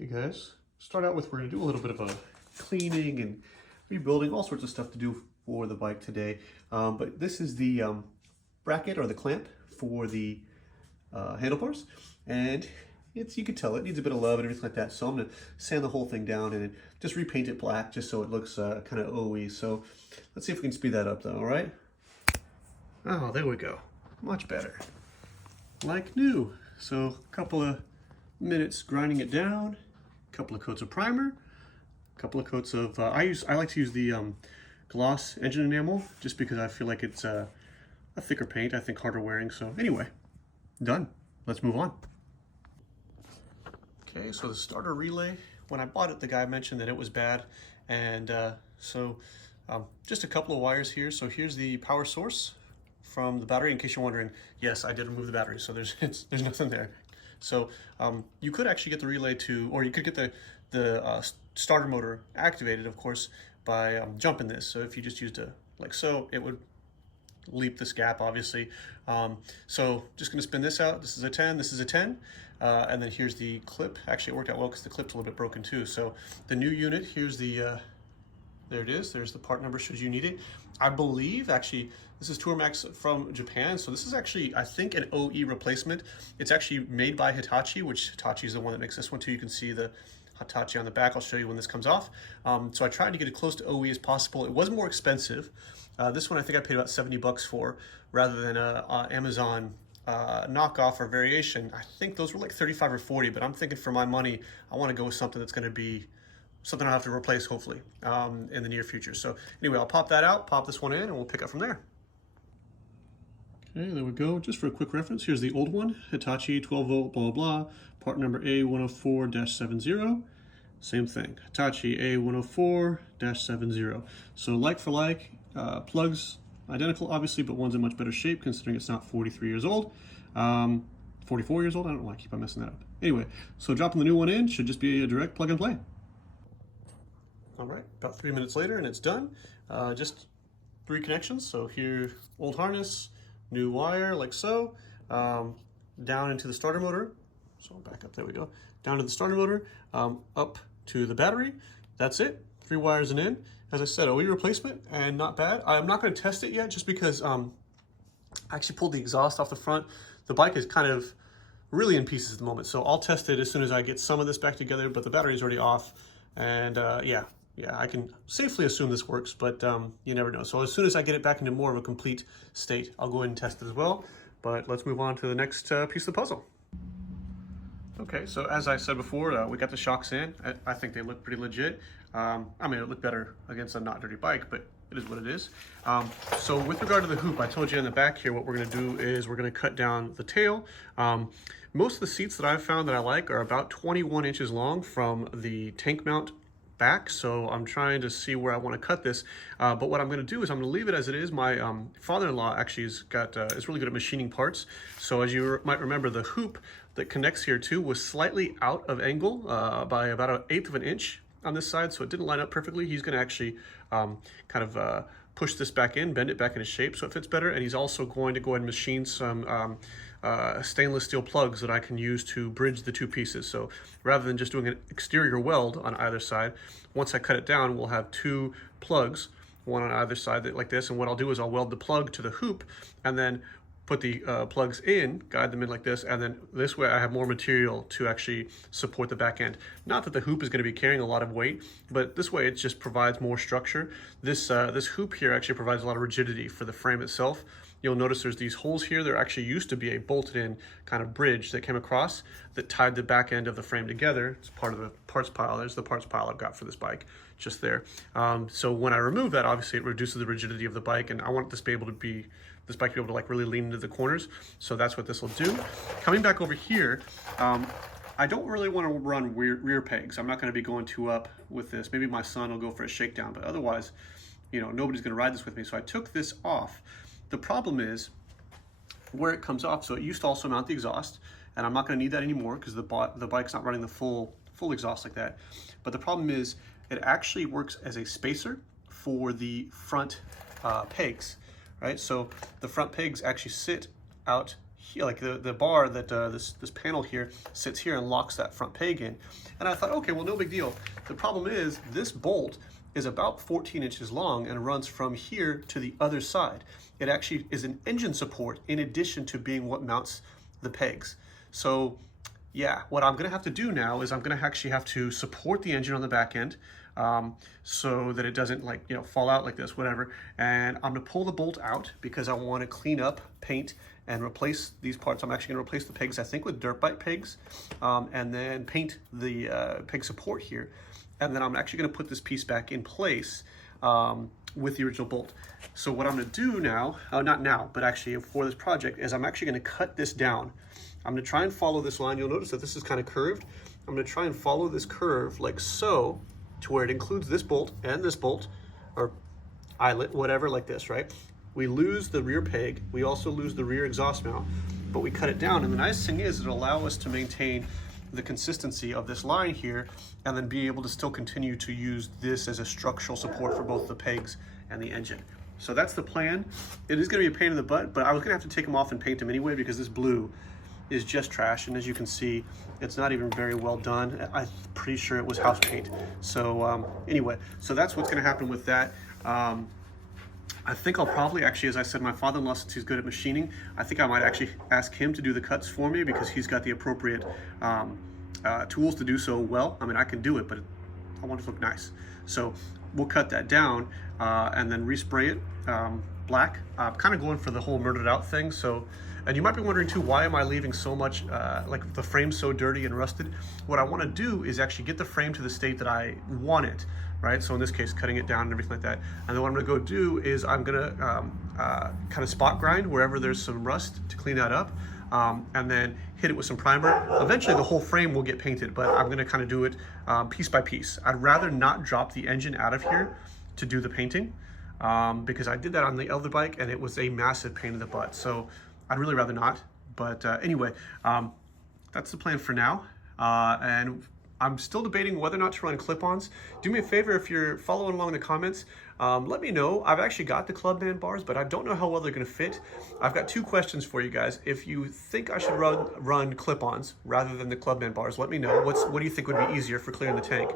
Hey guys, start out with, we're going to do a little bit of a cleaning and rebuilding, all sorts of stuff to do for the bike today. But this is the bracket or the clamp for the handlebars, and you can tell it needs a bit of love and everything like that. So I'm going to sand the whole thing down and just repaint it black just so it looks kind of OE. So let's see if we can speed that up though, all right? Oh, there we go. Much better. Like new. So a couple of minutes grinding it down. Couple of coats of primer, a couple of coats of I like to use the gloss engine enamel just because I feel like it's a thicker paint, I think harder wearing. So anyway, done. Let's move on. Okay, so the starter relay, when I bought it, the guy mentioned that it was bad, and just a couple of wires here. So here's the power source from the battery. In case you're wondering, yes, I did remove the battery, so there's nothing there. So you could actually get the relay to, or you could get the starter motor activated, of course, by jumping this. So if you just used like so, it would leap this gap, obviously. So just gonna spin this out. This is a 10, this is a 10. And then here's the clip. Actually, it worked out well because the clip's a little bit broken too. So the new unit, here's the, there it is. There's the part number should you need it. I believe, actually, this is Tourmax from Japan. So this is actually, I think, an OE replacement. It's actually made by Hitachi, which Hitachi is the one that makes this one too. You can see the Hitachi on the back. I'll show you when this comes off. So I tried to get as close to OE as possible. It was more expensive. This one I think I paid about 70 bucks for, rather than a Amazon knockoff or variation. I think those were like 35 or 40, but I'm thinking for my money, I want to go with something that's going to be something I'll have to replace, hopefully, in the near future. So anyway, I'll pop that out, pop this one in, and we'll pick up from there. Okay, there we go. Just for a quick reference, here's the old one, Hitachi 12 volt, blah, blah, blah, part number A104-70. Same thing, Hitachi A104-70. So like for like, plugs identical, obviously, but one's in much better shape considering it's not 43 years old. 44 years old, I don't know why I keep on messing that up. Anyway, so dropping the new one in should just be a direct plug and play. All right, about 3 minutes later and it's done. Just 3 connections. So here, old harness, new wire like so, down into the starter motor. So back up, there we go. Down to the starter motor, up to the battery. That's it, 3 wires and in. As I said, OE replacement and not bad. I'm not gonna test it yet just because I actually pulled the exhaust off the front. The bike is kind of really in pieces at the moment. So I'll test it as soon as I get some of this back together, but the battery is already off. And yeah, I can safely assume this works, but you never know. So as soon as I get it back into more of a complete state, I'll go ahead and test it as well. But let's move on to the next piece of the puzzle. Okay, so as I said before, we got the shocks in. I think they look pretty legit. I mean, it looked better against a not dirty bike, but it is what it is. So with regard to the hoop, I told you in the back here, what we're gonna do is we're gonna cut down the tail. Most of the seats that I've found that I like are about 21 inches long from the tank mount back, so I'm trying to see where I want to cut this, but what I'm going to do is I'm going to leave it as it is. My father-in-law actually is really good at machining parts, so as you might remember, the hoop that connects here too was slightly out of angle by about 1/8 of an inch on this side, so it didn't line up perfectly. He's going to actually push this back in, bend it back into shape so it fits better, and he's also going to go ahead and machine some stainless steel plugs that I can use to bridge the 2 pieces. So rather than just doing an exterior weld on either side, once I cut it down, we'll have 2 plugs, one on either side like this, and what I'll do is I'll weld the plug to the hoop and then put the plugs in, guide them in like this, and then this way I have more material to actually support the back end. Not that the hoop is going to be carrying a lot of weight, but this way it just provides more structure. This hoop here actually provides a lot of rigidity for the frame itself. You'll notice there's these holes here. There actually used to be a bolted in kind of bridge that came across that tied the back end of the frame together. It's part of the parts pile. There's the parts pile I've got for this bike, just there. So when I remove that, obviously it reduces the rigidity of the bike, and I want this bike to be able to like really lean into the corners. So that's what this will do. Coming back over here, I don't really want to run rear pegs. I'm not going to be going 2 up with this. Maybe my son will go for a shakedown, but otherwise, you know, nobody's going to ride this with me. So I took this off. The problem is where it comes off. So it used to also mount the exhaust, and I'm not going to need that anymore because the bike's not running the full exhaust like that. But the problem is it actually works as a spacer for the front pegs, right? So the front pegs actually sit out here, like the bar that this panel here sits here and locks that front peg in. And I thought, okay, well, no big deal. The problem is this bolt is about 14 inches long and runs from here to the other side. It actually is an engine support in addition to being what mounts the pegs. So yeah, what I'm gonna have to do now is I'm gonna actually have to support the engine on the back end so that it doesn't, like, you know, fall out like this, whatever. And I'm gonna pull the bolt out because I wanna clean up, paint, and replace these parts. I'm actually gonna replace the pegs, I think, with dirt bike pegs, and then paint the peg support here. And then I'm actually gonna put this piece back in place with the original bolt. So what I'm gonna do now, not now, but actually for this project, is I'm actually gonna cut this down. I'm gonna try and follow this line. You'll notice that this is kind of curved. I'm gonna try and follow this curve like so, to where it includes this bolt, or eyelet, whatever, like this, right? We lose the rear peg, we also lose the rear exhaust mount, but we cut it down. And the nice thing is it'll allow us to maintain the consistency of this line here and then be able to still continue to use this as a structural support for both the pegs and the engine. So that's the plan. It is gonna be a pain in the butt, but I was gonna have to take them off and paint them anyway because this blue is just trash, and as you can see, it's not even very well done. I'm pretty sure it was house paint. So anyway, so that's what's gonna happen with that. I think I'll probably actually, as I said, my father-in-law, since he's good at machining, I think I might actually ask him to do the cuts for me because he's got the appropriate tools to do so well. I mean, I can do it, but I want it to look nice. So we'll cut that down and then respray it black. I'm kind of going for the whole murdered out thing. So, and you might be wondering too, why am I leaving so much, like the frame's so dirty and rusted? What I want to do is actually get the frame to the state that I want it, right? So in this case, cutting it down and everything like that. And then what I'm going to go do is I'm going to kind of spot grind wherever there's some rust to clean that up. And then hit it with some primer. Eventually the whole frame will get painted, but I'm gonna kind of do it piece by piece. I'd rather not drop the engine out of here to do the painting because I did that on the other bike and it was a massive pain in the butt. So I'd really rather not. But anyway, that's the plan for now. And I'm still debating whether or not to run clip-ons. Do me a favor, if you're following along in the comments, let me know. I've actually got the clubman bars, but I don't know how well they're gonna fit. I've got two questions for you guys. If you think I should run clip-ons rather than the clubman bars, let me know. What do you think would be easier for clearing the tank?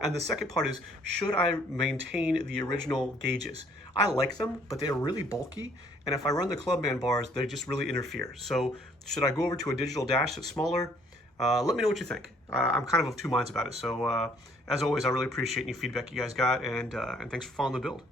And the second part is, should I maintain the original gauges? I like them, but they're really bulky. And if I run the clubman bars, they just really interfere. So should I go over to a digital dash that's smaller? Let me know what you think. I'm kind of two minds about it. So as always, I really appreciate any feedback you guys got, and thanks for following the build.